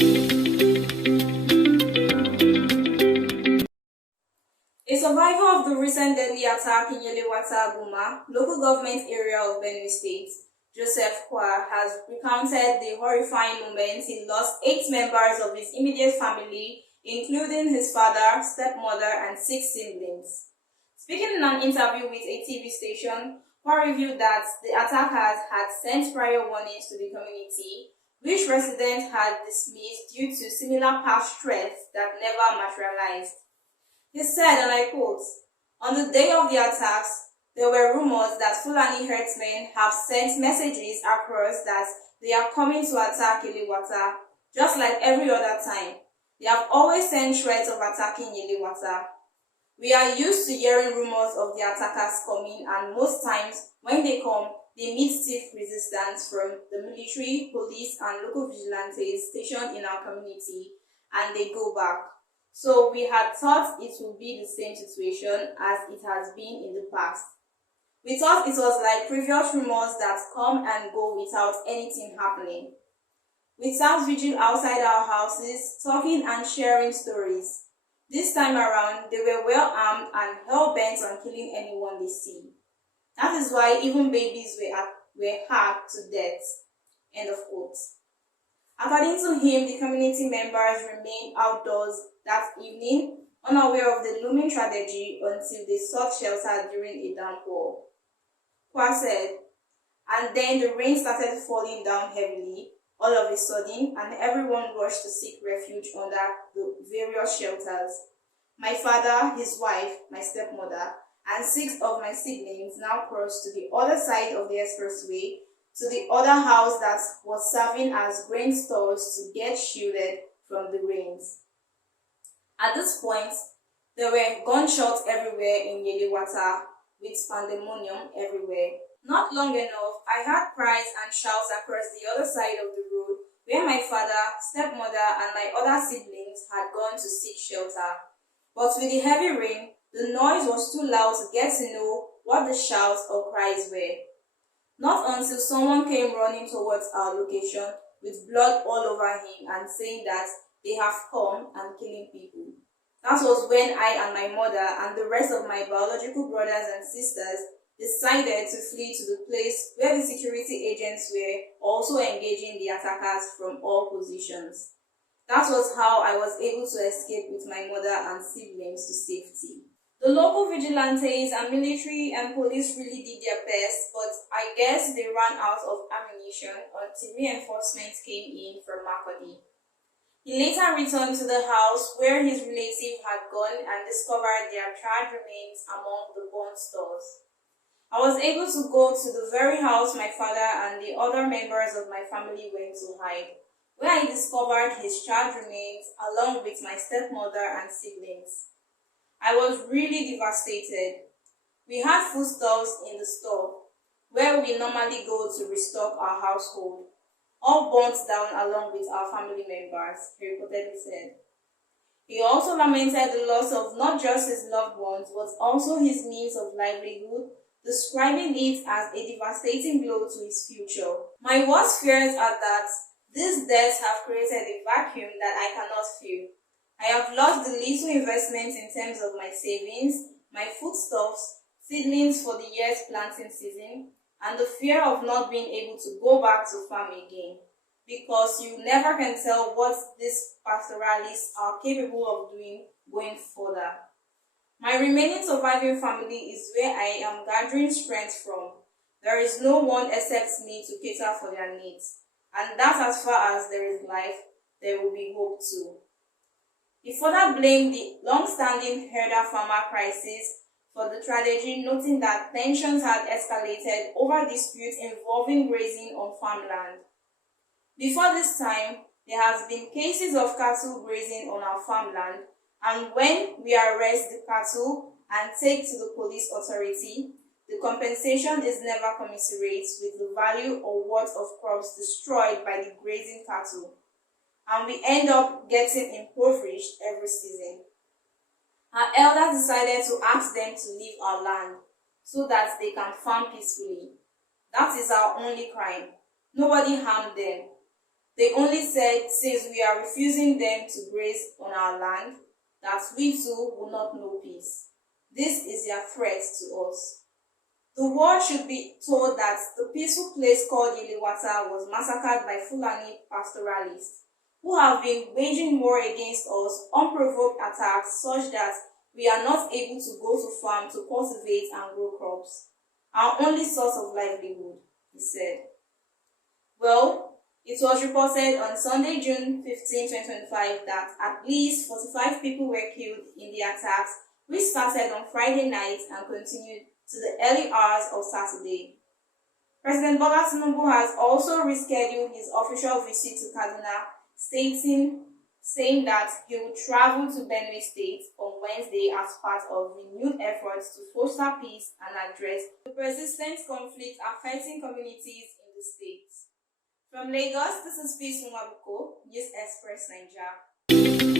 A survivor of the recent deadly attack in Yelewata, Buma, local government area of Benue State, Joseph Kwa, has recounted the horrifying moments he lost 8 members of his immediate family, including his father, stepmother, and 6 siblings. Speaking in an interview with a TV station, Kwa revealed that the attackers had sent prior warnings to the community, which residents had dismissed due to similar past threats that never materialized. He said, and I quote, "On the day of the attacks, there were rumors that Fulani herdsmen have sent messages across that they are coming to attack Yelewata, just like every other time. They have always sent threats of attacking Yelewata. We are used to hearing rumors of the attackers coming, and most times when they come, they meet stiff resistance from the military, police, and local vigilantes stationed in our community, and they go back. So we had thought it would be the same situation as it has been in the past. We thought it was like previous rumors that come and go without anything happening. We sat vigil outside our houses, talking and sharing stories. This time around, they were well armed and hell-bent on killing anyone they see. That is why even babies were hacked to death." End of quote. According to him, the community members remained outdoors that evening, unaware of the looming tragedy until they sought shelter during a downpour. Kwa said, "And then the rain started falling down heavily, all of a sudden, and everyone rushed to seek refuge under the various shelters. My father, his wife, my stepmother, and 6 of my siblings now crossed to the other side of the expressway to the other house that was serving as grain stores to get shielded from the rains. At this point, there were gunshots everywhere in Yelewata, with pandemonium everywhere. Not long enough, I heard cries and shouts across the other side of the road where my father, stepmother, and my other siblings had gone to seek shelter. But with the heavy rain, the noise was too loud to get to know what the shouts or cries were. Not until someone came running towards our location with blood all over him and saying that they have come and killing people. That was when I and my mother and the rest of my biological brothers and sisters decided to flee to the place where the security agents were also engaging the attackers from all positions. That was how I was able to escape with my mother and siblings to safety." The local vigilantes and military and police really did their best, but I guess they ran out of ammunition until reinforcements came in from Makodi. He later returned to the house where his relative had gone and discovered their charred remains among the burnt stores. I was able to go to the very house my father and the other members of my family went to hide, where I discovered his charred remains along with my stepmother and siblings. I was really devastated. We had foodstuffs in the store, where we normally go to restock our household, all burnt down along with our family members, he reportedly said. He also lamented the loss of not just his loved ones, but also his means of livelihood, describing it as a devastating blow to his future. "My worst fears are that these deaths have created a vacuum that I cannot fill. I have lost the little investment in terms of my savings, my foodstuffs, seedlings for the year's planting season, and the fear of not being able to go back to farm again, because you never can tell what these pastoralists are capable of doing going further. My remaining surviving family is where I am gathering strength from. There is no one except me to cater for their needs, and that as far as there is life, there will be hope too." He further blamed the long-standing herder-farmer crisis for the tragedy, noting that tensions had escalated over disputes involving grazing on farmland. "Before this time, there has been cases of cattle grazing on our farmland, and when we arrest the cattle and take to the police authority, the compensation is never commensurate with the value or worth of crops destroyed by the grazing cattle, and we end up getting impoverished every season. Our elders decided to ask them to leave our land so that they can farm peacefully. That is our only crime. Nobody harmed them. They only said since we are refusing them to graze on our land, that we too will not know peace. This is their threat to us. The world should be told that the peaceful place called Yelewata was massacred by Fulani pastoralists who have been waging war against us, unprovoked attacks such that we are not able to go to farm to cultivate and grow crops. Our only source of livelihood, he said. Well, it was reported on Sunday, June 15, 2025 that at least 45 people were killed in the attacks, which started on Friday night and continued to the early hours of Saturday. President Bola Tinubu has also rescheduled his official visit to Kaduna, saying that he will travel to Benue State on Wednesday as part of renewed efforts to foster peace and address the persistent conflict affecting communities in the state. From Lagos, this is Peace Nwabuko, News Express Nigeria.